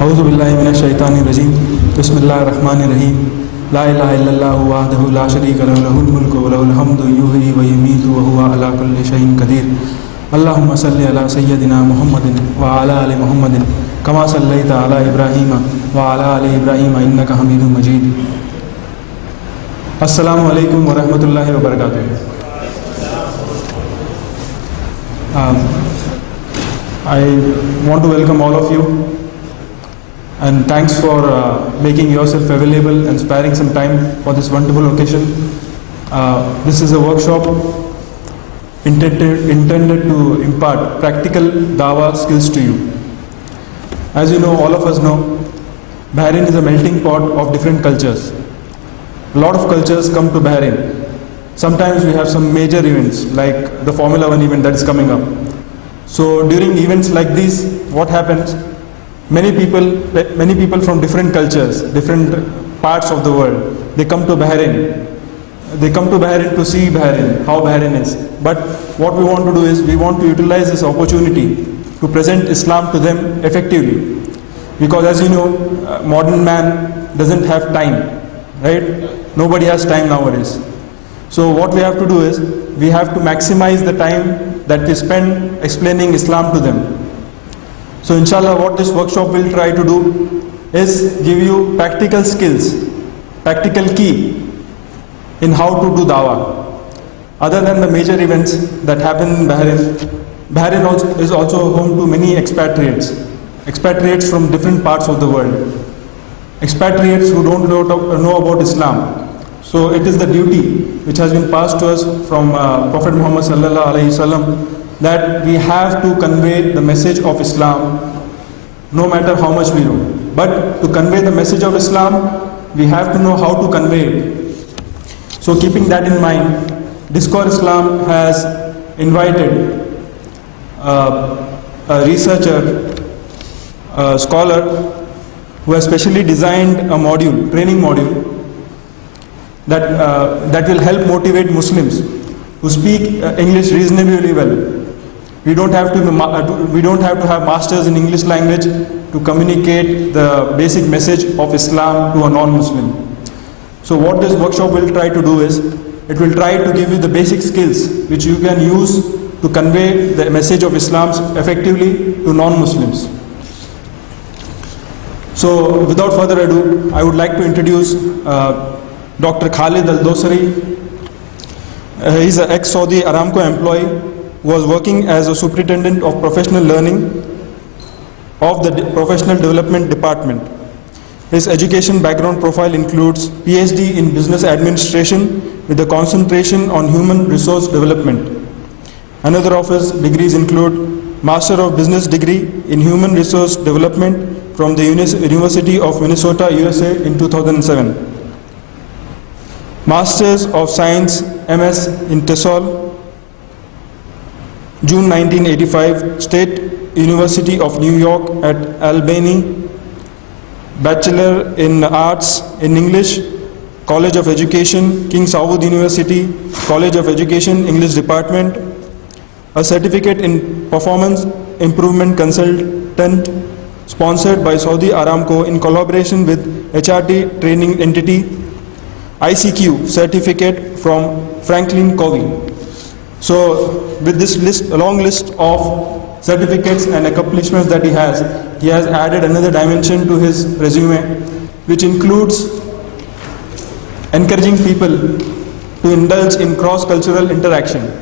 औज़ु बिल्लाहि मिनश शैतानिर रजीम बिस्मिल्लाहिर रहमानिर रहीम ला इलाहा इल्लल्लाहु वहदहु ला शरीका लहु लहुल मुल्कु व लहुल हम्दु युहयी व युमीतु व हुवा अला कुल्लि शैइन क़दीर अल्लाहुम्मा सल्लि अला सय्यदिना मुहम्मदिन व अला आलि मुहम्मदिन कमा सल्लैता अला इब्राहीम व अला आलि इब्राहीम इन्नका हमीदुम मजीद। अस्सलामु अलैकुम व रहमतुल्लाहि व बरकातुहू। I want to welcome all of you and thanks for making yourself available and sparing some time for this wonderful occasion. This is a workshop intended to impart practical dawah skills to you. As you know, all of us know, Bahrain is a melting pot of different cultures. A lot of cultures come to Bahrain. Sometimes we have some major events like the Formula 1 event that is coming up. So during events like these, what happens? Many people from different cultures, different parts of the world, they come to Bahrain. They come to Bahrain to see Bahrain, how Bahrain is. But what we want to do is, we want to utilize this opportunity to present Islam to them effectively. Because as you know, modern man doesn't have time, right? Nobody has time nowadays. So what we have to do is, we have to maximize the time that we spend explaining Islam to them. So inshallah, what this workshop will try to do is give you practical skills, practical key in how to do dawah. Other than the major events that happen in Bahrain, Bahrain is also home to many expatriates from different parts of the world. Expatriates who don't know about Islam. So it is the duty which has been passed to us from Prophet Muhammad sallallahu alaihi wasallam, that we have to convey the message of Islam no matter how much we know. But to convey the message of Islam, we have to know how to convey it. So keeping that in mind, Discover Islam has invited a researcher, a scholar who has specially designed a module, training module, that will help motivate Muslims who speak English reasonably well. We don't have to have masters in English language to communicate the basic message of Islam to a non-Muslim. So what this workshop will try to do is, it will try to give you the basic skills which you can use to convey the message of Islam effectively to non-Muslims. So without further ado, I would like to introduce Dr. Khalid Al-Dossary. He's an ex-Saudi Aramco employee who was working as a superintendent of professional learning of the Professional Development Department. His education background profile includes PhD in Business Administration with a concentration on Human Resource Development. Another of his degrees include Master of Business degree in Human Resource Development from the University of Minnesota, USA in 2007. Masters of Science, MS in TESOL, June 1985, State University of New York at Albany. Bachelor in Arts in English, College of Education, King Saud University, College of Education, English Department. A certificate in Performance Improvement Consultant, sponsored by Saudi Aramco in collaboration with HRT training entity. ICQ certificate from Franklin Covey. So with this list, a long list of certificates and accomplishments that he has added another dimension to his resume, which includes encouraging people to indulge in cross-cultural interaction,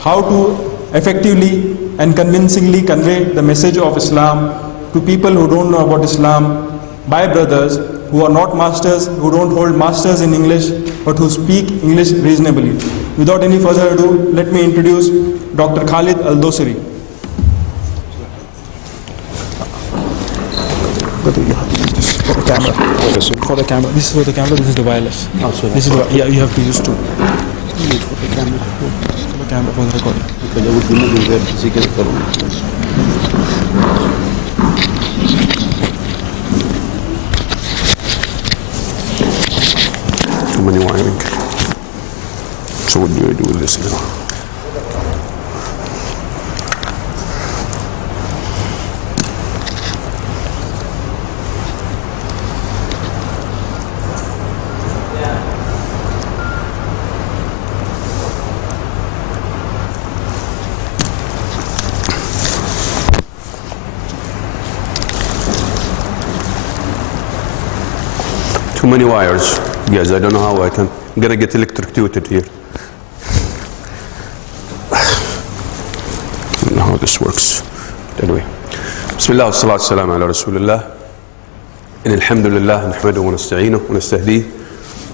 how to effectively and convincingly convey the message of Islam to people who don't know about Islam, by brothers who are not masters, who don't hold masters in English, but who speak English reasonably. Without any further ado, let me introduce Dr. Khalid Al-Dossary. For the camera. For the camera. This is for the camera, this is the wireless. This is yeah, you have to use two. For the camera. For the camera, for the recording. Because I would be moving there physical too many wiring. So what do I do with this now? Too many wires, guys. I don't know how I'm gonna get electrocuted here. I don't know how this works. Anyway. Bismillah wa salatu salam ala Rasulillah. إن الحمد لله نحمده ونستعينه ونستهديه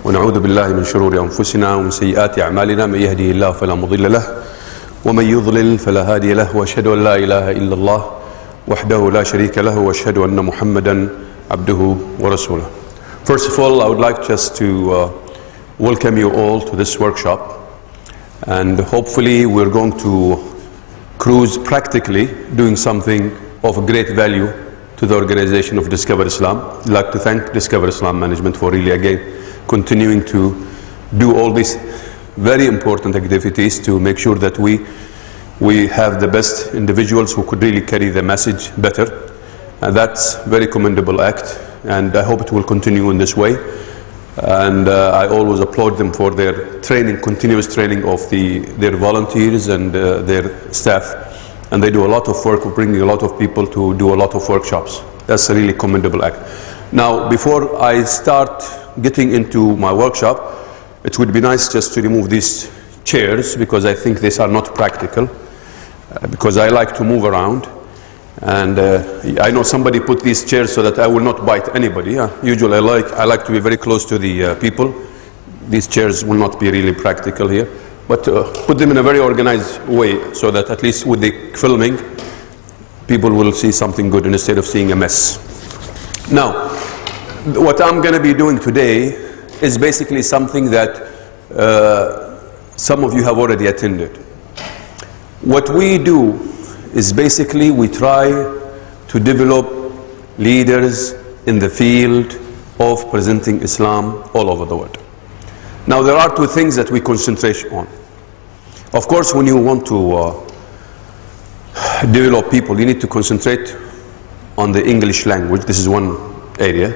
ونعوذ بالله من شرور أنفسنا ومن سيئات أعمالنا من يهده الله فلا مضل له ومن يضلل فلا هادي له وأشهد أن لا إله إلا الله وحده لا شريك له وأشهد أن محمدا عبده ورسوله. First of all, I would like just to welcome you all to this workshop, and hopefully we're going to cruise practically doing something of great value to the organization of Discover Islam. I'd like to thank Discover Islam management for really again continuing to do all these very important activities to make sure that we have the best individuals who could really carry the message better. And that's a very commendable act, and I hope it will continue in this way. And I always applaud them for their training, continuous training of their volunteers and their staff. And they do a lot of work of bringing a lot of people to do a lot of workshops. That's a really commendable act. Now, before I start getting into my workshop, it would be nice just to remove these chairs, because I think these are not practical, because I like to move around. And I know somebody put these chairs so that I will not bite anybody. Usually I like to be very close to the people. These chairs will not be really practical here. But put them in a very organized way so that at least with the filming, people will see something good instead of seeing a mess. Now, what I'm going to be doing today is basically something that some of you have already attended. What we do is basically we try to develop leaders in the field of presenting Islam all over the world. Now, there are two things that we concentrate on. Of course, when you want to develop people, you need to concentrate on the English language. This is one area,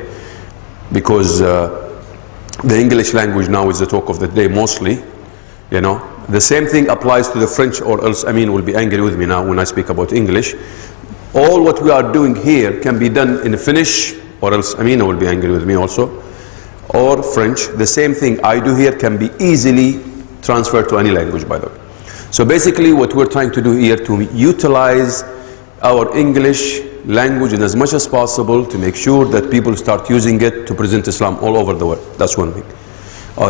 because the English language now is the talk of the day mostly, you know. The same thing applies to the French, or else Amin will be angry with me now when I speak about English. All what we are doing here can be done in Finnish, or else Amina will be angry with me also, or French. The same thing I do here can be easily transferred to any language, by the way. So basically what we're trying to do here to utilize our English language in as much as possible to make sure that people start using it to present Islam all over the world. That's one thing.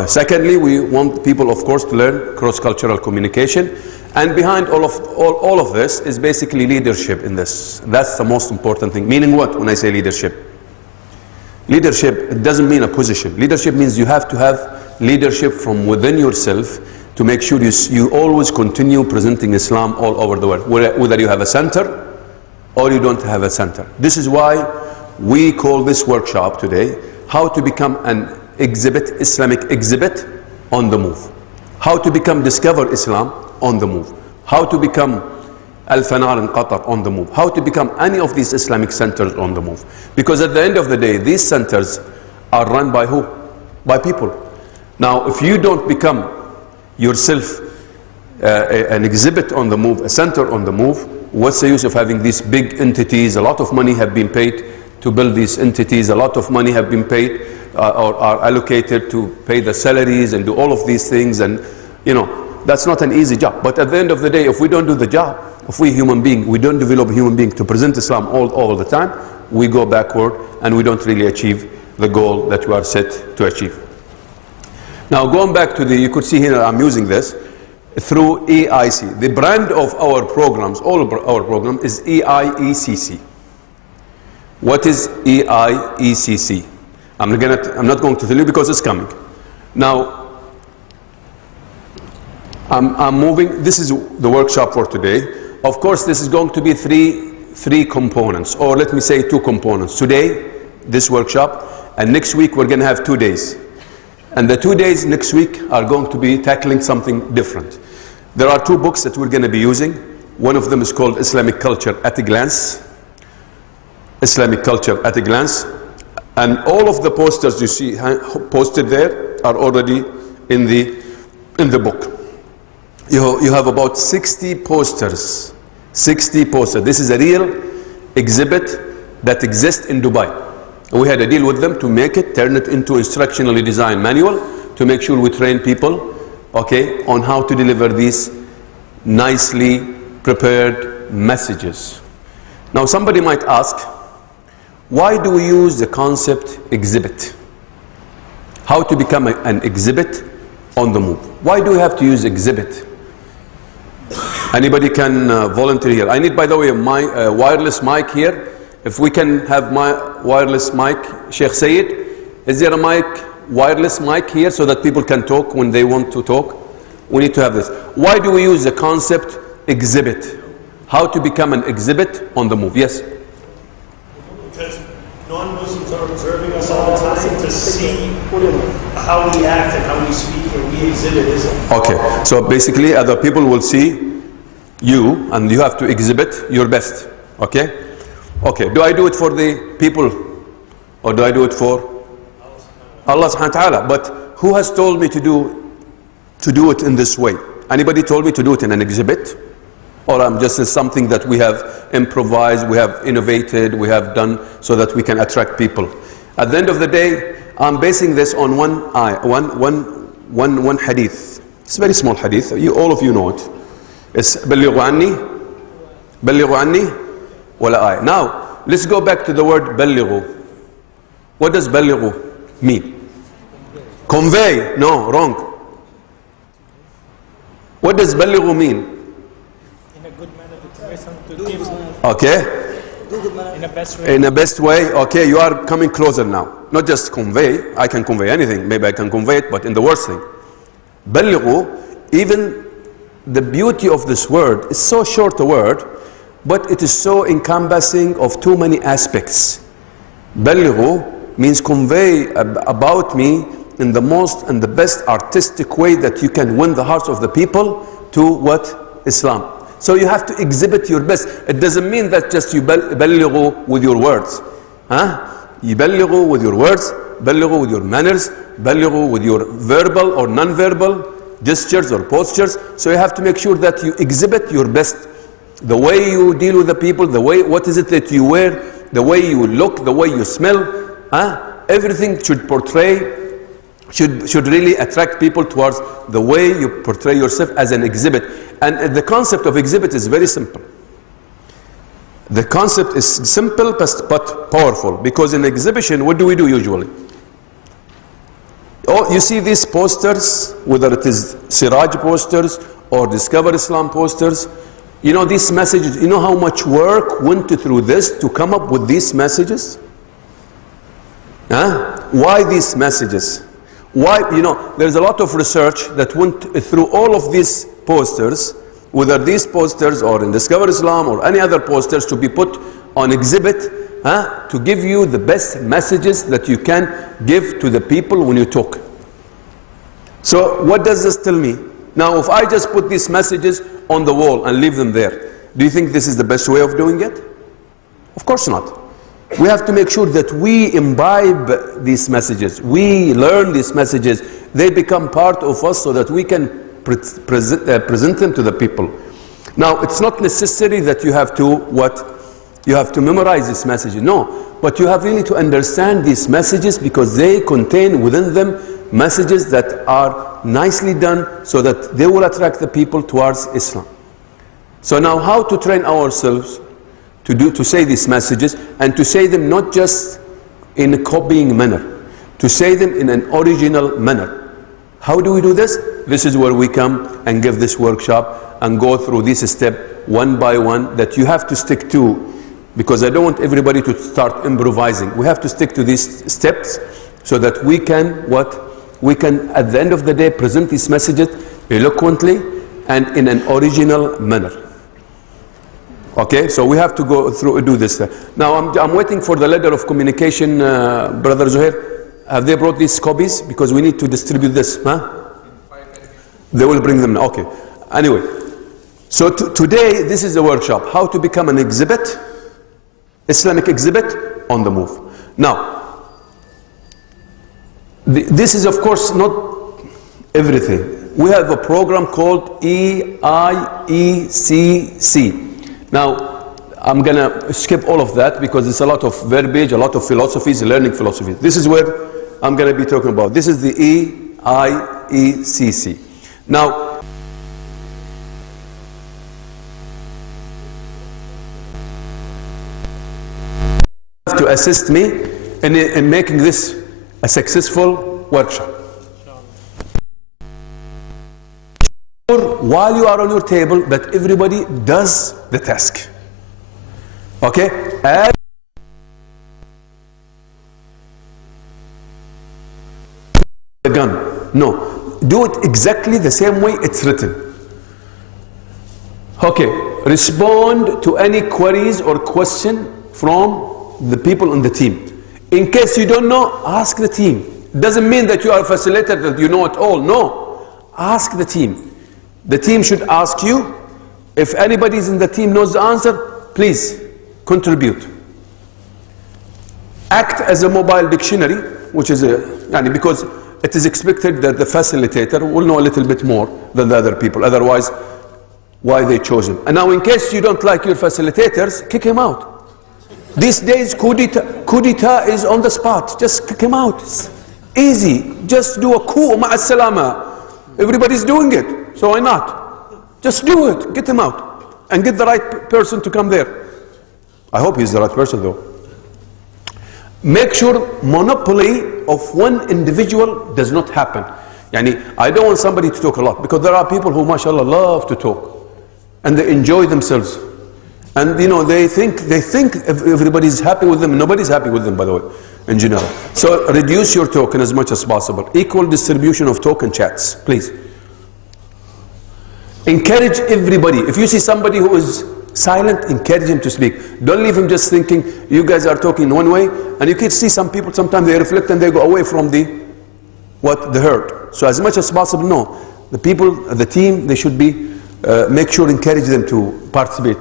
Secondly, we want people, of course, to learn cross-cultural communication. And behind all of this is basically leadership in this. That's the most important thing. Meaning what when I say leadership? Leadership, it doesn't mean a position. Leadership means you have to have leadership from within yourself to make sure you always continue presenting Islam all over the world, whether you have a center or you don't have a center. This is why we call this workshop today, how to become an Islamic exhibit on the move. How to become Discover Islam on the move. How to become Al-Fanar in Qatar on the move. How to become any of these Islamic centers on the move. Because at the end of the day, these centers are run by who? By people. Now, if you don't become yourself an exhibit on the move, a center on the move, what's the use of having these big entities? A lot of money have been paid to build these entities. A lot of money have been paid or are allocated to pay the salaries and do all of these things, and you know, that's not an easy job. But at the end of the day, if we don't do the job, if we human being, we don't develop a human being to present Islam all the time, we go backward and we don't really achieve the goal that we are set to achieve. Now going back to you could see here I'm using this through EIC. The brand of our programs, all of our program is EIECC. What is EIECC? I'm not going to tell you because it's coming. Now, I'm moving. This is the workshop for today. Of course, this is going to be three components, or let me say 2 components. Today, this workshop, and next week we're going to have 2 days. And the 2 days next week are going to be tackling something different. There are 2 books that we're going to be using. One of them is called Islamic Culture at a Glance. Islamic Culture at a Glance. And all of the posters you see posted there are already in the book. You have about 60 posters. 60 posters. This is a real exhibit that exists in Dubai. We had a deal with them to make it, turn it into instructionally designed manual to make sure we train people, okay, on how to deliver these nicely prepared messages. Now somebody might ask, why do we use the concept exhibit? How to become an exhibit on the move? Why do we have to use exhibit? Anybody can volunteer here. I need, by the way, a wireless mic here. If we can have my wireless mic, Sheikh Sayyid, is there a wireless mic here so that people can talk when they want to talk? We need to have this. Why do we use the concept exhibit? How to become an exhibit on the move? Yes? Because non-Muslims are observing us all the time to see how we act and how we speak, and we exhibit Islam. Okay, so basically other people will see you and you have to exhibit your best. Okay? Okay, do I do it for the people or do I do it for Allah subhanahu wa ta'ala? But who has told me to do it in this way? Anybody told me to do it in an exhibit? Or I'm just something that we have improvised, we have innovated, we have done so that we can attract people. At the end of the day, I'm basing this on one hadith. It's a very small hadith. All of you know it. It's بلغوا عني ولا آية. Now, let's go back to the word بلغوا. What does بلغوا mean? Convey. No, wrong. What does بلغوا mean? In a good manner, to convey something to give. Okay. In a best way. In a best way. Okay, you are coming closer now. Not just convey. I can convey anything. Maybe I can convey it, but in the worst thing. بلغوا, even the beauty of this word is so short a word, but it is so encompassing of too many aspects. بلغوا means convey about me in the most and the best artistic way that you can win the hearts of the people to what? Islam. So you have to exhibit your best. It doesn't mean that just you بلغوا with your words. يبلغوا with your words, بلغوا with your manners, بلغوا with your verbal or non-verbal gestures or postures. So you have to make sure that you exhibit your best. The way you deal with the people, the way, what is it that you wear, the way you look, the way you smell, everything should portray, should really attract people towards the way you portray yourself as an exhibit. And the concept of exhibit is very simple. The concept is simple but powerful, because in exhibition, what do we do usually? Oh, you see these posters, whether it is Siraj posters or Discover Islam posters, you know these messages, you know how much work went through this to come up with these messages? Why these messages? Why, you know, there's a lot of research that went through all of these posters, whether these posters or in Discover Islam or any other posters, to be put on exhibit, to give you the best messages that you can give to the people when you talk. So what does this tell me? Now if I just put these messages on the wall and leave them there, do you think this is the best way of doing it? Of course not. We have to make sure that we imbibe these messages, we learn these messages, they become part of us so that we can present them to the people. Now it's not necessary that you have to you have to memorize these messages, no, but you have really to understand these messages, because they contain within them messages that are nicely done so that they will attract the people towards Islam. So now how to train ourselves to say these messages, and to say them not just in a copying manner, to say them in an original manner. How do we do this? This is where we come and give this workshop and go through this step one by one that you have to stick to, because I don't want everybody to start improvising. We have to stick to these steps so that we can at the end of the day present these messages eloquently and in an original manner. Okay, so we have to go through, do this. Now I'm waiting for the letter of communication, Brother Zuhair. Have they brought these copies? Because we need to distribute this. They will bring them now. Okay. Anyway, so today this is the workshop. How to become an exhibit, Islamic exhibit on the move. Now, this is of course not everything. We have a program called EIECC. Now, I'm going to skip all of that because it's a lot of verbiage, a lot of philosophies, learning philosophy. This is where I'm going to be talking about. This is the EIECC. Now, to assist me in making this a successful workshop. While you are on your table, that everybody does the task. Okay? Add the gun. No. Do it exactly the same way it's written. Okay. Respond to any queries or question from the people on the team. In case you don't know, ask the team. Doesn't mean that you are a facilitator, that you know it all. No. Ask the team. The team should ask you. If anybody in the team knows the answer, please contribute. Act as a mobile dictionary, which is because it is expected that the facilitator will know a little bit more than the other people. Otherwise, why they chose him? And now, in case you don't like your facilitators, kick him out. These days, coup d'etat is on the spot. Just kick him out. It's easy. Just do a coup, ma'a salama. Everybody's doing it, so why not? Just do it. Get him out. And get the right person to come there. I hope he's the right person, though. Make sure monopoly of one individual does not happen. I don't want somebody to talk a lot, because there are people who, mashallah, love to talk. And they enjoy themselves. And they think if everybody's happy with them. Nobody's happy with them, by the way, in general. So reduce your talking as much as possible. Equal distribution of talk and chats, please. Encourage everybody. If you see somebody who is silent, encourage him to speak. Don't leave him just thinking you guys are talking one way. And you can see some people, sometimes they reflect and they go away from the herd. So as much as possible, no. The people, the team, they should be, make sure, encourage them to participate.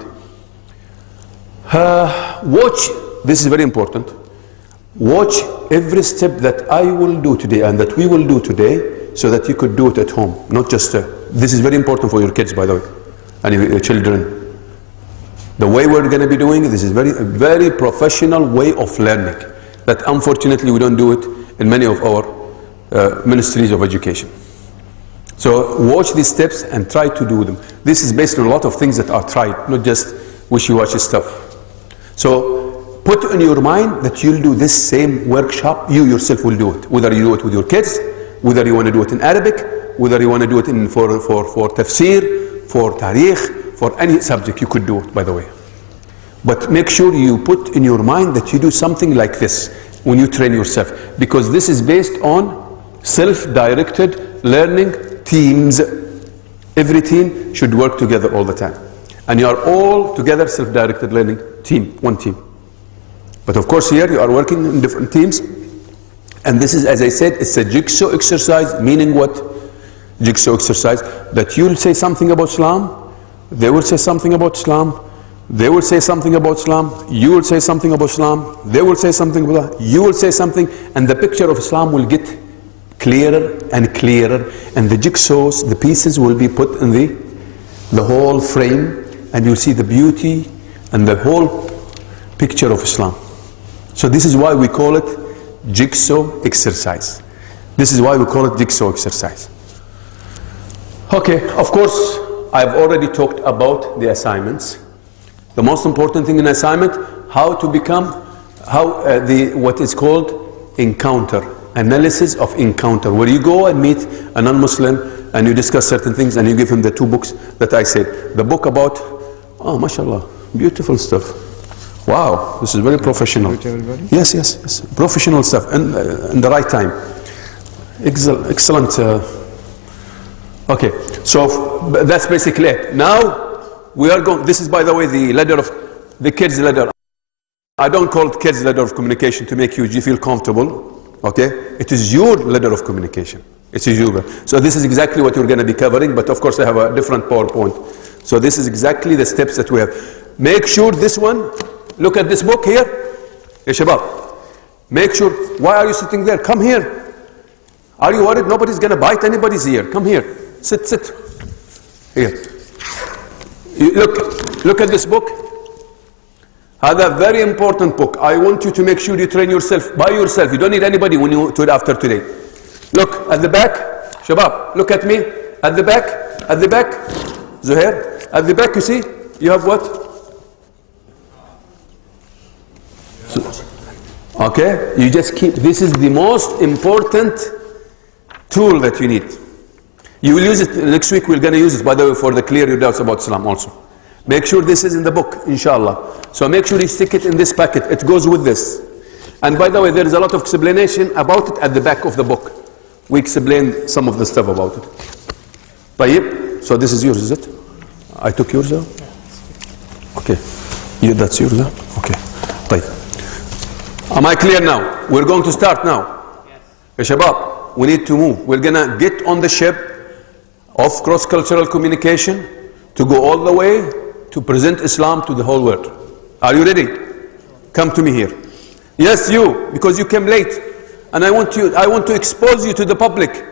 Watch, this is very important. Watch every step that I will do today and that we will do today, so that you could do it at home. Not just, this is very important for your kids, by the way, and your children. The way we're going to be doing it, this is a very professional way of learning, that unfortunately we don't do it in many of our ministries of education. So watch these steps and try to do them. This is based on a lot of things that are tried, not just wishy-washy stuff. So put in your mind that you'll do this same workshop, you yourself will do it. Whether you do it with your kids, whether you want to do it in Arabic, whether you want to do it for tafsir, for tariq, for any subject, you could do it, by the way. But make sure you put in your mind that you do something like this when you train yourself, because this is based on self-directed learning teams. Every team should work together all the time. And you are all together self-directed learning team, one team. But of course here you are working in different teams. And this is, as I said, it's a jigsaw exercise, meaning what? Jigsaw exercise, that you'll say something about Islam, they will say something about Islam, they will say something about Islam, you will say something about Islam, they will say something about Islam, you will say something, and the picture of Islam will get clearer and clearer, and the jigsaws, the pieces will be put in the whole frame, and you'll see the beauty and the whole picture of Islam. So this is why we call it jigsaw exercise. This is why we call it jigsaw exercise. Okay, of course, I've already talked about the assignments. The most important thing in assignment, how to become, what is called encounter, analysis of encounter, where you go and meet a non-Muslim and you discuss certain things and you give him the 2 books that I said. The book about, oh, mashallah, beautiful stuff. Wow, this is very professional. Yes, yes, yes, professional stuff, and in the right time. Excellent. Okay, so that's basically it. Now we are going. This is, by the way, the ladder of the kids' ladder. I don't call it kids' ladder of communication to make you feel comfortable. Okay, it is your ladder of communication. It's your. So this is exactly what we're going to be covering. But of course, I have a different PowerPoint. So this is exactly the steps that we have. Make sure this one. Look at this book here. Ya Shabab. Make sure. Why are you sitting there? Come here. Are you worried nobody's going to bite anybody's ear? Come here. Sit, sit. Here. You look at this book. هذا very important book. I want you to make sure you train yourself by yourself. You don't need anybody when you do it after today. Look at the back. Shabab, look at me. At the back. At the back. Zuhair. At the back, you see? You have what? Okay. You just keep. This is the most important tool that you need. You will use it next week. We're going to use it, by the way, for the clear your doubts about Islam also. Make sure this is in the book, inshallah. So make sure you stick it in this packet. It goes with this. And by the way, there is a lot of explanation about it at the back of the book. We explained some of the stuff about it. طيب. So this is yours, is it? I took yours out? Okay. That's yours, huh? Okay. طيب. Am I clear now? We're going to start now. Yes. Shabab, we need to move. We're going to get on the ship of cross-cultural communication to go all the way to present Islam to the whole world. Are you ready? Come to me here. Yes, you, because you came late. And I want to expose you to the public.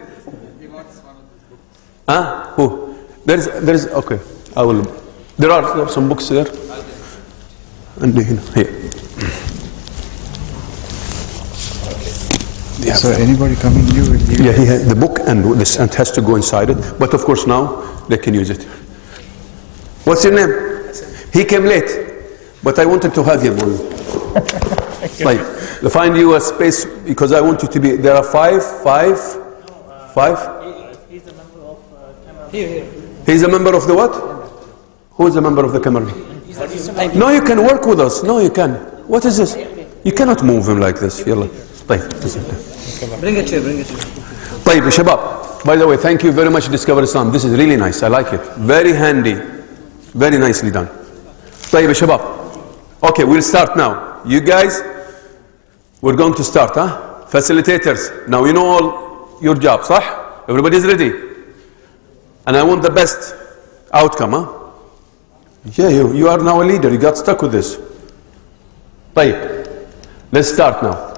Huh? Who? There's, okay. There are some books there. And here. Yeah. So anybody coming new with you? Yeah, the book and this and has to go inside it. But of course now they can use it. What's your name? He came late, but I wanted to hug him. Like, to find you a space because I want you to be. There are five. He's a member of Here. He's a member of the what? Who is a member of the Cameroon? No, you can work with us. No, you can. What is this? You cannot move him like this. Yalla. Bring a chair, bring a chair. طيب يا شباب. By the way, thank you very much, Discover Islam. This is really nice. I like it. Very handy. Very nicely done. طيب يا شباب. Okay, we'll start now. You guys, we're going to start, huh? Facilitators. Now you know all your job, صح? Everybody's ready. And I want the best outcome, huh? Yeah, you are now a leader. You got stuck with this. طيب. Let's start now.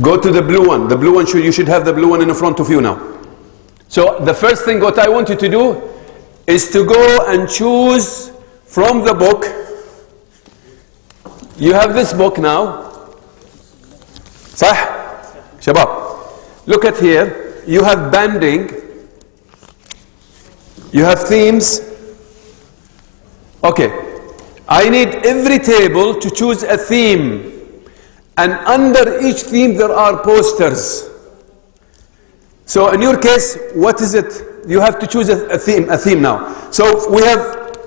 Go to the blue one. The blue one, you should have the blue one in front of you now. So the first thing what I want you to do is to go and choose from the book. You have this book now. صح? شباب. Look at here. You have banding. You have themes. Okay. I need every table to choose a theme. And under each theme there are posters. So in your case, what is it? You have to choose a theme now. So we have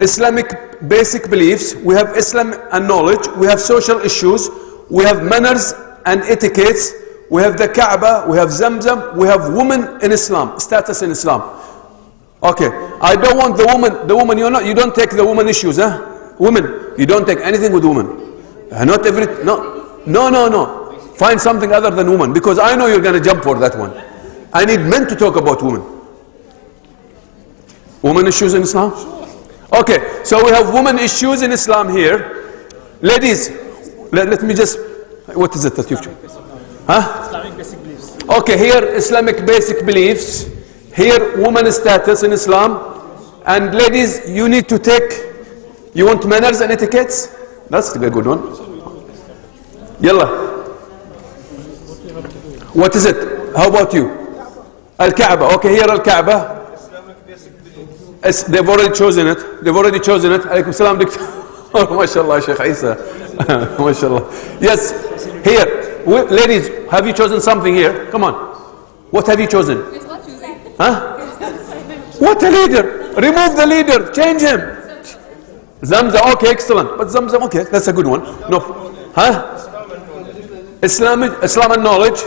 Islamic basic beliefs, we have Islam and knowledge, we have social issues, we have manners and etiquettes, we have the Kaaba, we have Zamzam, we have women in Islam, status in Islam. Okay, I don't want the woman, you don't take the woman issues, huh? Women, you don't take anything with women. Not every, no. Find something other than women, because I know you're going to jump for that one. I need men to talk about women. Women issues in Islam? Okay, so we have women issues in Islam here. Ladies, let me just, what is it that you've chosen? Huh? Islamic basic beliefs. Okay, here Islamic basic beliefs. Here woman status in Islam. And ladies, you need to take, you want manners and etiquettes? That's a good one. Yalla. What is it? How about you? Al-Kaaba. Okay, here Al-Kaaba. They've already chosen it. Alaykum salam. Oh, mashallah, Sheikh Isa. Mashallah. Yes, here. Ladies, have you chosen something here? Come on. What have you chosen? Huh? What a leader. Remove the leader. Change him. Zamzam, okay, excellent. But Zamzam, okay, that's a good one. No. Huh? Islam and knowledge.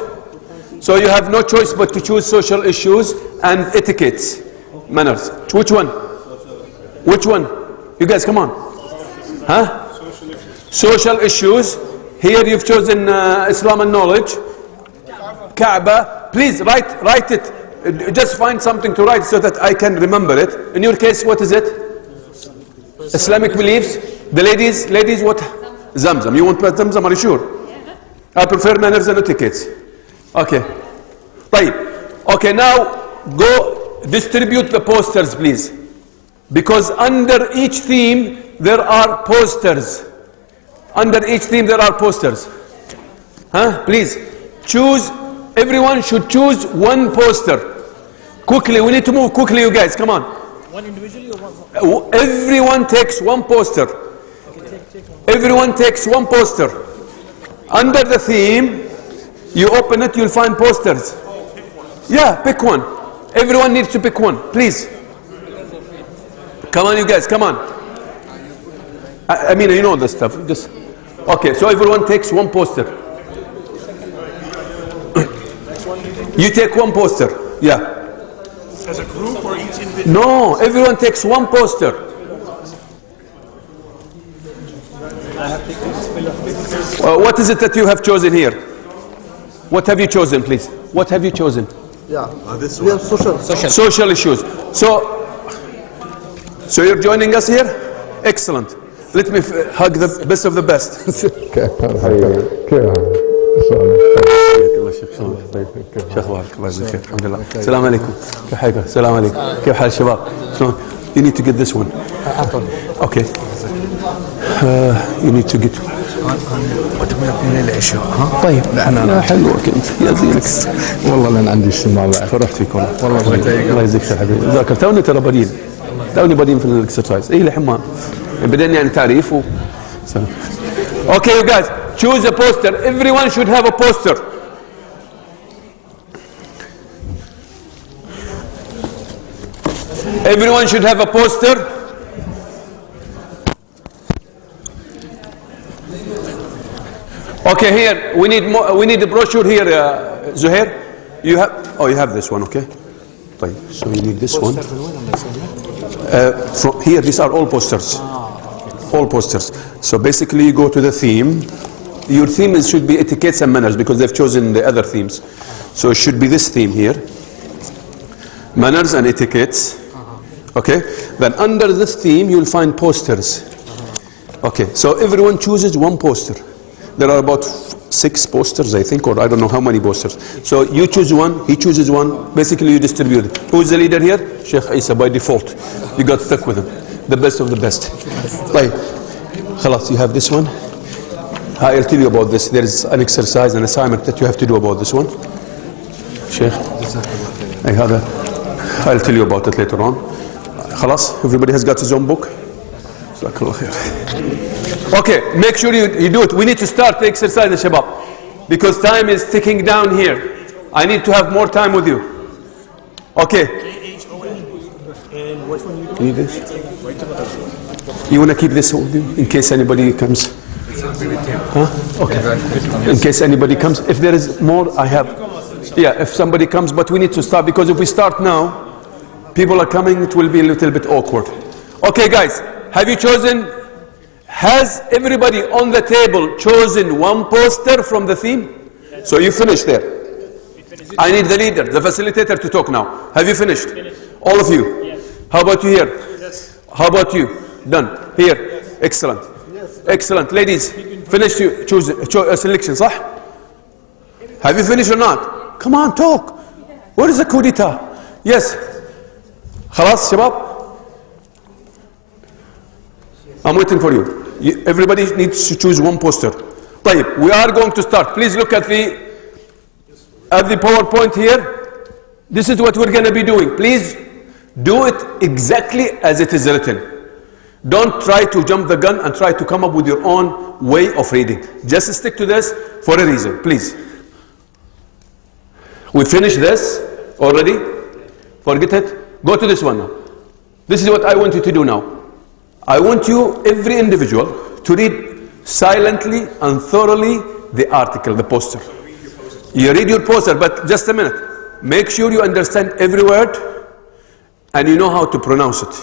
So you have no choice but to choose social issues and etiquettes, manners. Which one? Which one? You guys, come on. Huh? Social issues. Here you've chosen Islam and knowledge. Kaaba. Please write it. Just find something to write so that I can remember it. In your case, what is it? Islamic beliefs. The ladies, what? Zamzam. You want Zamzam? Are you sure? I prefer manners and etiquettes. Okay. Right. Okay, now go distribute the posters, please. Because under each theme, there are posters. Under each theme there are posters. Huh? Please, choose, everyone should choose one poster. Quickly, we need to move quickly, you guys, come on. One individually or one? Everyone takes one poster. Everyone takes one poster. Under the theme, you open it, you'll find posters. Yeah, pick one. Everyone needs to pick one, please. Come on, you guys, come on. I mean, you know this stuff. Just okay, so everyone takes one poster. You take one poster. Yeah. As a group or each individual? No, everyone takes one poster. What is it that you have chosen here? What have you chosen, please? What have you chosen? Yeah. We have social issues. So you're joining us here? Excellent. Let me hug the best of the best. شو اخبارك؟ الله يجزيك خير الحمد لله. السلام عليكم. كيف حالكم؟ السلام عليكم. كيف حال الشباب؟ شلون؟ You need to get this one. Okay. You need to get. من العشاء ها؟ طيب. لا حلوك انت يا زينك. والله لان عندي اجتماع بعد. فرحت فيك والله. والله الله يجزيك خير حبيبي. ذاكر توني ترى بدين. توني بدين في الاكسرسايز. اي لحمان. بدين يعني تعريف و. Okay, you guys, choose a poster. Everyone should have a poster. Everyone should have a poster. Okay, here we need more. We need a brochure here, Zuhair. You have? Oh, you have this one. Okay. So you need this one. From here, these are all posters. All posters. So basically, you go to the theme. Your theme should be etiquettes and manners because they've chosen the other themes. So it should be this theme here. Manners and etiquettes. Okay. Then under this theme, you'll find posters. Okay. So everyone chooses one poster. There are about 6 posters, I think, or I don't know how many posters. So you choose one, he chooses one. Basically, you distribute it. Who's the leader here? Sheikh Isa by default. You got stuck with him. The best of the best. Right. Khalas, you have this one. I'll tell you about this. There is an exercise, an assignment that you have to do about this one. Sheikh, I'll tell you about it later on. Khalas, everybody has got his own book. Okay, make sure you do it. We need to start the exercise, Shabab, because time is ticking down here. I need to have more time with you. Okay. Need this? You want to keep this with you in case anybody comes? Huh? Okay. In case anybody comes. If there is more, I have. Yeah, if somebody comes, but we need to start because if we start now, people are coming, it will be a little bit awkward. Okay, guys, have you chosen? Has everybody on the table chosen one poster from the theme? So you finished there. I need the leader, the facilitator to talk now. Have you finished? All of you? Yes. How about you here? Yes. How about you? Done. Here? Yes. Excellent. Yes. Excellent. Ladies, finished you choose a selection, صح? Have you finished or not? Come on, talk. What is the coup d'etat? Yes. خلاص شباب? I'm waiting for you. Everybody needs to choose one poster. طيب, we are going to start. Please look at the PowerPoint here. This is what we're going to be doing. Please do it exactly as it is written. Don't try to jump the gun and try to come up with your own way of reading. Just stick to this for a reason, please. We finished this already? Forget it. Go to this one now. This is what I want you to do now. I want you, every individual, to read silently and thoroughly the article, the poster. You read your poster, but just a minute. Make sure you understand every word and you know how to pronounce it.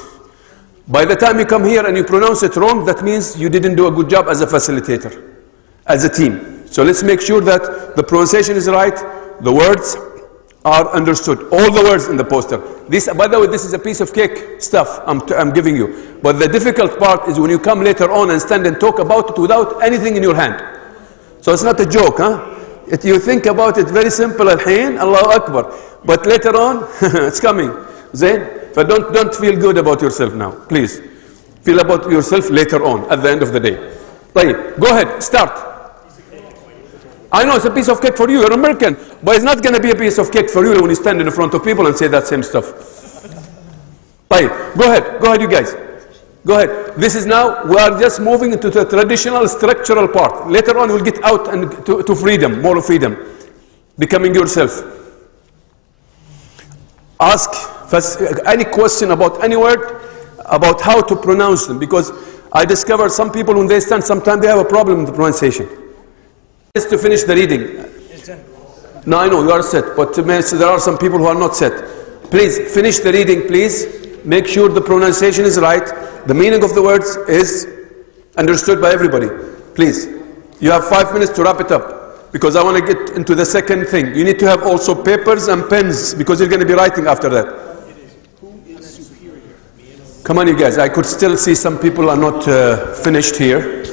By the time you come here and you pronounce it wrong, that means you didn't do a good job as a facilitator, as a team. So let's make sure that the pronunciation is right, the words are understood, all the words in the poster. This, by the way, this is a piece of cake stuff I'm giving you. But the difficult part is when you come later on and stand and talk about it without anything in your hand. So it's not a joke, huh? You think about it very simple, al-hain, Allahu Akbar. But later on, it's coming. Zain? But don't feel good about yourself now, please. Feel about yourself later on, at the end of the day. طيب, go ahead, start. I know it's a piece of cake for you, you're American, but it's not going to be a piece of cake for you when you stand in front of people and say that same stuff. طيب, go ahead you guys. Go ahead. This is now, we are just moving into the traditional structural part. Later on we'll get out and to freedom, more freedom. Becoming yourself. Ask any question about any word, about how to pronounce them, because I discovered some people when they stand, sometimes they have a problem with the pronunciation. Just to finish the reading. No, I know you are set, but there are some people who are not set. Please finish the reading, please. Make sure the pronunciation is right. The meaning of the words is understood by everybody. Please. You have 5 minutes to wrap it up, because I want to get into the second thing. You need to have also papers and pens, because you're going to be writing after that. Come on, you guys. I could still see some people are not finished here.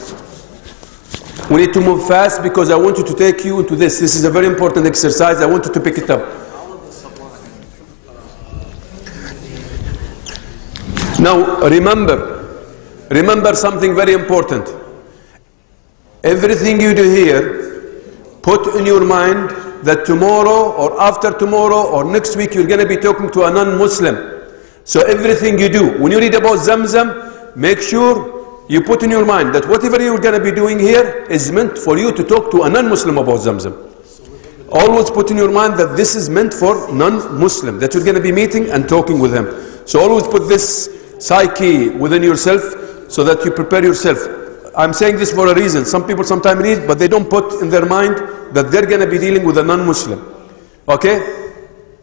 We need to move fast, because I want you to take you into this. This is a very important exercise. I want you to pick it up. Now, remember something very important. Everything you do here, put in your mind that tomorrow or after tomorrow or next week you're going to be talking to a non-Muslim. So everything you do, when you read about Zamzam, make sure you put in your mind that whatever you're going to be doing here is meant for you to talk to a non-Muslim about Zamzam. Always put in your mind that this is meant for non-Muslim, that you're going to be meeting and talking with him. So always put this psyche within yourself so that you prepare yourself. I'm saying this for a reason. Some people sometimes read, but they don't put in their mind that they're going to be dealing with a non-Muslim. Okay?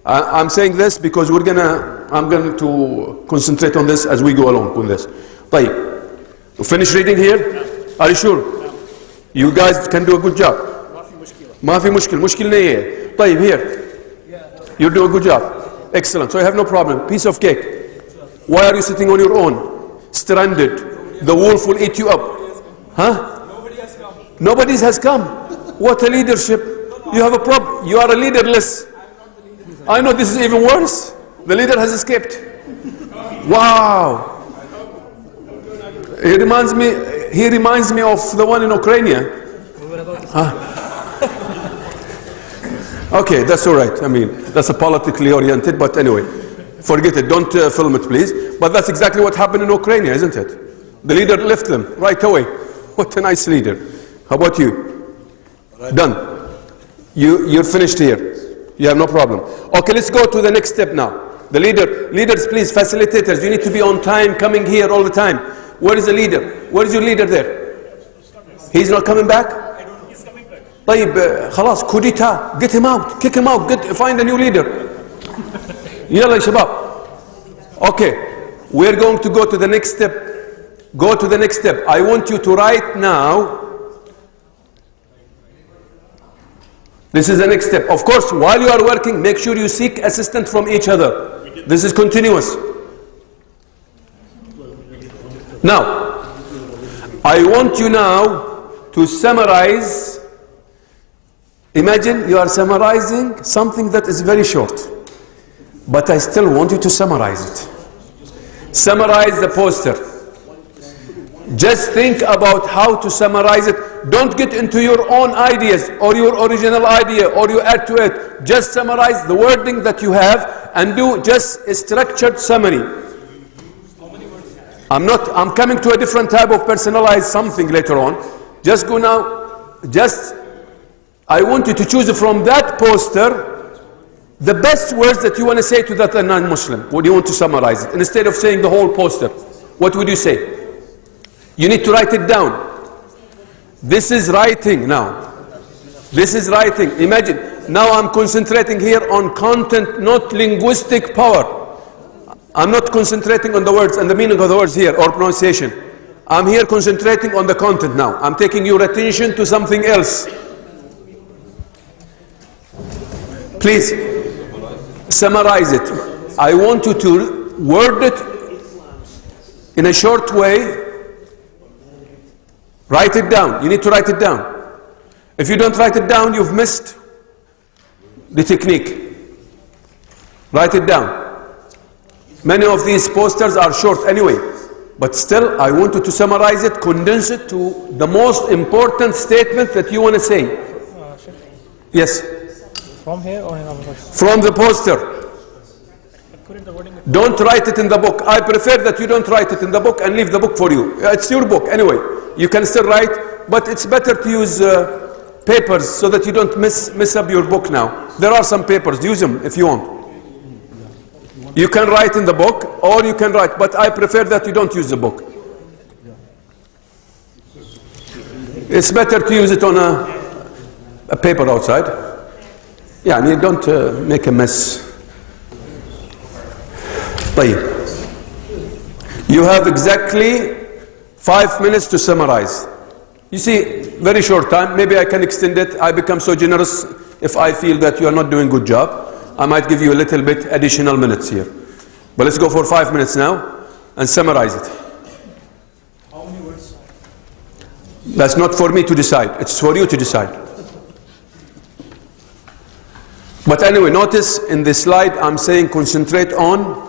I'm saying this because I'm going to concentrate on this as we go along with this. طيب. Finish reading here? Are you sure? You guys can do a good job. ما في مشكلة. مشكلة إيه؟ طيب, here. You do a good job. Excellent. So you have no problem. Piece of cake. Why are you sitting on your own? Stranded. The wolf will eat you up. Huh? Nobody has come. What a leadership. You have a problem. You are a leaderless. I know this is even worse. The leader has escaped. Wow. He reminds me of the one in Ukraine. Huh? Okay, that's all right. I mean, that's a politically oriented, but anyway. Forget it. Don't film it, please. But that's exactly what happened in Ukraine, isn't it? The leader left them right away. What a nice leader. How about you? Done. You're finished here. You have no problem. Okay, let's go to the next step now. The leaders, please, facilitators, you need to be on time, coming here all the time. Where is the leader? Where is your leader there? He's not coming back? He's coming back. طيب, خلاص, kudita, get him out, kick him out, find a new leader. يلا يا شباب. Okay, we're going to go to the next step. Go to the next step. I want you to write now. This is the next step. Of course, while you are working, make sure you seek assistance from each other. This is continuous. Now, I want you now to summarize. Imagine you are summarizing something that is very short. But I still want you to summarize it. Summarize the poster. Just think about how to summarize it. Don't get into your own ideas or your original idea or you add to it. Just summarize the wording that you have and do just a structured summary. I'm coming to a different type of personalized something later on. Just go now. I want you to choose from that poster the best words that you want to say to that non-Muslim. What do you want to summarize it? Instead of saying the whole poster, what would you say? You need to write it down. This is writing now. This is writing. Imagine, now I'm concentrating here on content, not linguistic power. I'm not concentrating on the words and the meaning of the words here or pronunciation. I'm here concentrating on the content now. I'm taking your attention to something else. Please, summarize it. I want you to word it in a short way. Write it down. You need to write it down. If you don't write it down, you've missed the technique. Write it down. Many of these posters are short anyway. But still, I want you to summarize it, condense it to the most important statement that you want to say. Yes? From here or in our book? From the poster. Don't write it in the book. I prefer that you don't write it in the book and leave the book for you. It's your book anyway. You can still write, but it's better to use papers so that you don't mess up your book now. There are some papers. Use them if you want. You can write in the book or you can write, but I prefer that you don't use the book. It's better to use it on a paper outside. Yeah, and you don't make a mess. You have exactly 5 minutes to summarize. You see, very short time. Maybe I can extend it. I become so generous if I feel that you are not doing a good job. I might give you a little bit additional minutes here. But let's go for 5 minutes now and summarize it. How many words? That's not for me to decide. It's for you to decide. But anyway, notice in this slide I'm saying concentrate on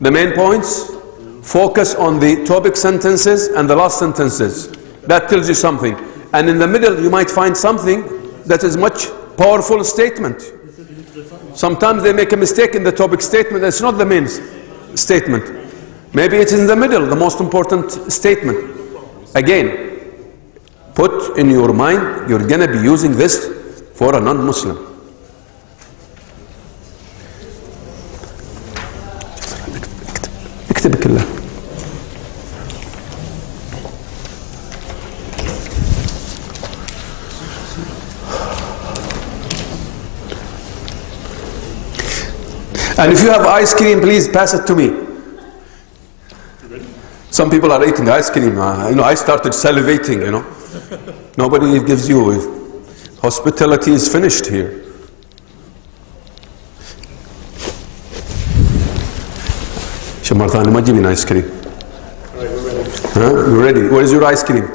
the main points, focus on the topic sentences and the last sentences. That tells you something. And in the middle you might find something that is much powerful statement. Sometimes they make a mistake in the topic statement. It's not the main statement. Maybe it's in the middle, the most important statement. Again, put in your mind, you're going to be using this for a non-Muslim. اكتب كله. And if you have ice cream, please pass it to me. Some people are eating ice cream. I started salivating, Nobody gives you. Hospitality is finished here. Shamarthani, ma jibin ice cream. You're ready. Where is your ice cream?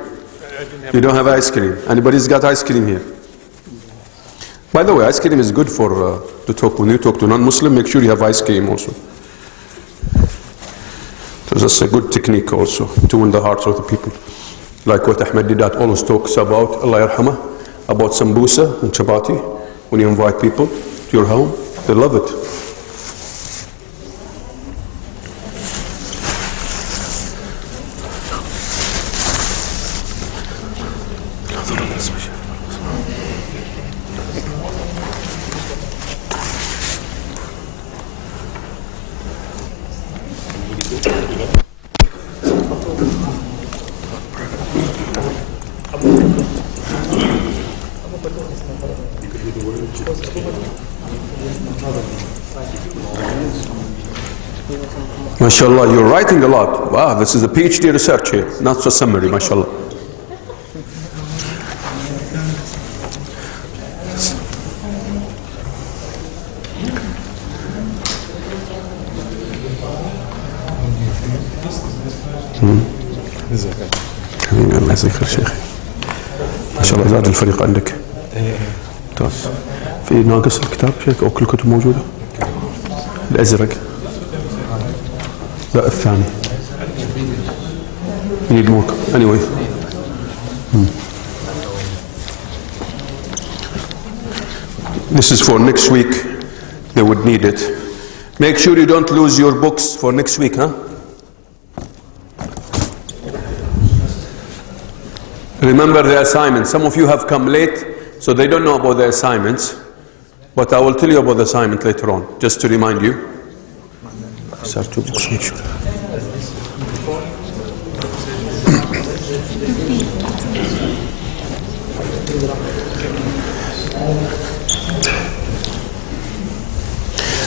You don't have ice cream. Anybody's got ice cream here? By the way, ice cream is good for to talk. When you talk to non-Muslim, make sure you have ice cream also. So that's a good technique also to win the hearts of the people. Like what Ahmed Didat always talks about, Allah yarhamah, about sambusa and chapati. When you invite people to your home, they love it. MashaAllah, you're writing a lot. Wow, this is a PhD research here, not so summary, MashaAllah. الله يذكر شيخي. ما شاء الله زاد الفريق عندك. ممتاز. في ناقص الكتاب شيء او كل الكتب موجوده؟ الازرق. لا الثاني. need more. Anyway. This is for next week. They would need it. Make sure you don't lose your books for next week, huh? Remember the assignments. Some of you have come late, so they don't know about the assignments. But I will tell you about the assignment later on, just to remind you. Sir, 2 books, make sure.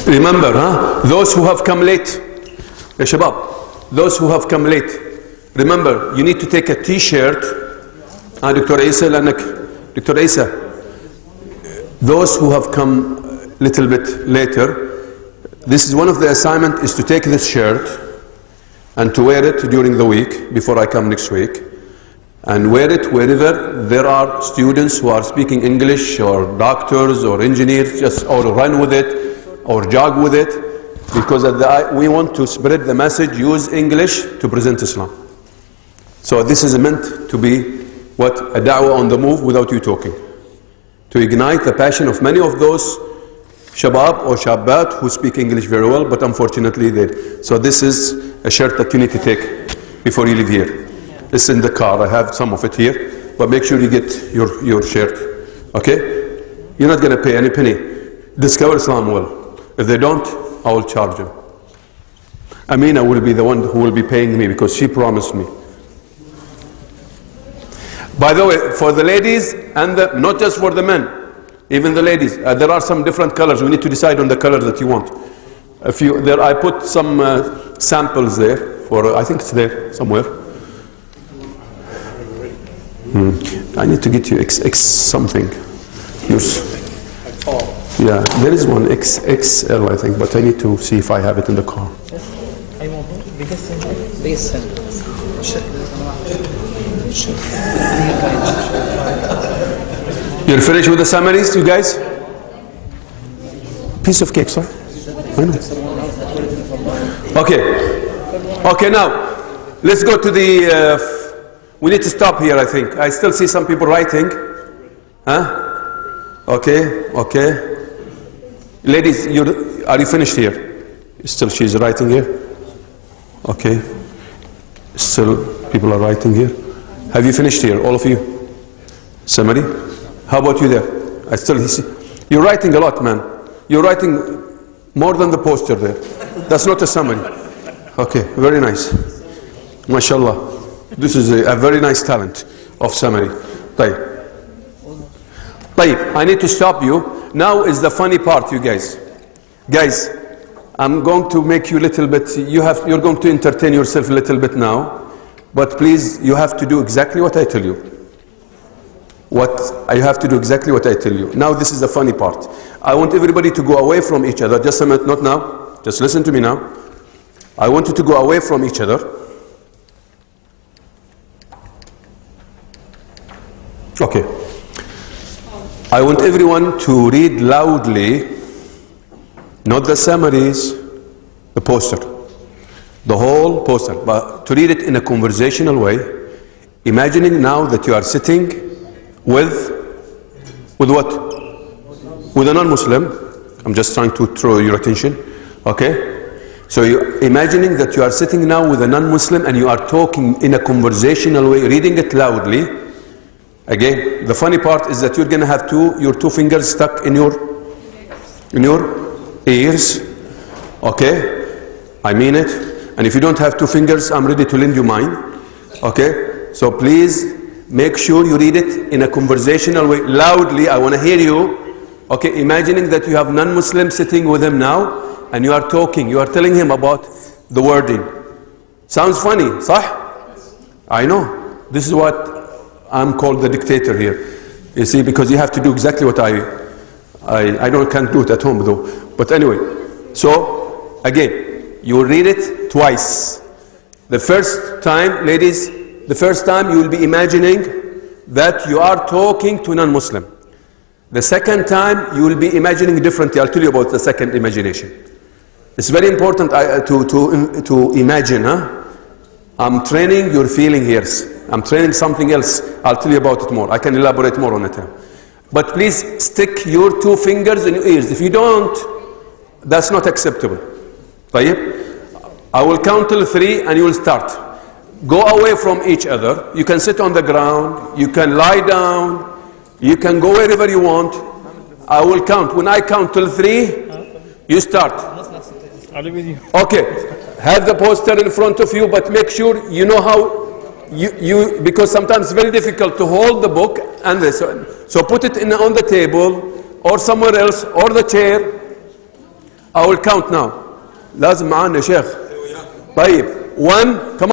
Remember, those who have come late, ya shabab, those who have come late, remember, you need to take a t-shirt. Dr. Isa, Dr. Isa, those who have come a little bit later, this is one of the assignment is to take this shirt and to wear it during the week before I come next week, and wear it wherever there are students who are speaking English or doctors or engineers, just or run with it or jog with it. Because we want to spread the message, use English to present Islam. So this is meant to be what? A da'wah on the move without you talking. To ignite the passion of many of those shabab or shabat who speak English very well, but unfortunately they. So this is a shirt that you need to take before you leave here. It's in the car. I have some of it here, but make sure you get your shirt. Okay? You're not going to pay any penny. Discover Islam well. If they don't, I will charge them. Amina will be the one who will be paying me because she promised me. By the way, for the ladies and not just for the men, even the ladies, there are some different colors. We need to decide on the color that you want. I put some samples there. For I think it's there somewhere. I need to get you X something. Yours. Yeah, there is one XXL I think, but I need to see if I have it in the car. You're finished with the summaries, you guys? Piece of cake, sir. I know. Okay, now let's go to the. We need to stop here, I think. I still see some people writing. Huh? Okay. Ladies, are you finished here? Still she's writing here? Okay. Still people are writing here. Have you finished here, all of you? Summary? How about you there? I still see. You're writing a lot, man. You're writing more than the poster there. That's not a summary. Okay, very nice. MashaAllah. This is a very nice talent of summary. I need to stop you. Now is the funny part, you guys. Guys, I'm going to make you a little bit, you're going to entertain yourself a little bit now. But please, you have to do exactly what I tell you. You have to do exactly what I tell you. Now this is the funny part. I want everybody to go away from each other. Just a minute, not now. Just listen to me now. I want you to go away from each other. Okay. I want everyone to read loudly, not the summaries, the poster. The whole poster, but to read it in a conversational way, imagining now that you are sitting with what? With a non-Muslim. I'm just trying to throw your attention. Okay? So you're imagining that you are sitting now with a non-Muslim and you are talking in a conversational way, reading it loudly. Again, the funny part is that you're going to have your two fingers stuck in your ears. Okay? I mean it. And if you don't have two fingers, I'm ready to lend you mine. Okay? So please make sure you read it in a conversational way, loudly. I want to hear you. Okay? Imagining that you have non-Muslim sitting with him now, and you are talking. You are telling him about the wording. Sounds funny, صح? I know. This is what I'm called the dictator here. You see, because you have to do exactly what I can't do it at home though. But anyway, so again, you will read it twice. The first time, ladies, the first time you will be imagining that you are talking to non-Muslim. The second time you will be imagining differently. I'll tell you about the second imagination. It's very important to imagine. Huh? I'm training your feeling here. I'm training something else. I'll tell you about it more. I can elaborate more on it. But please stick your two fingers in your ears. If you don't, that's not acceptable. I will count till 3 and you will start. Go away from each other. You can sit on the ground. You can lie down. You can go wherever you want. I will count. When I count till 3, you start. Okay. Have the poster in front of you, but make sure you know how because sometimes it's very difficult to hold the book and this. So put it on the table or somewhere else or the chair. I will count now. لازم معانا يا شيخ. طيب 1 come on.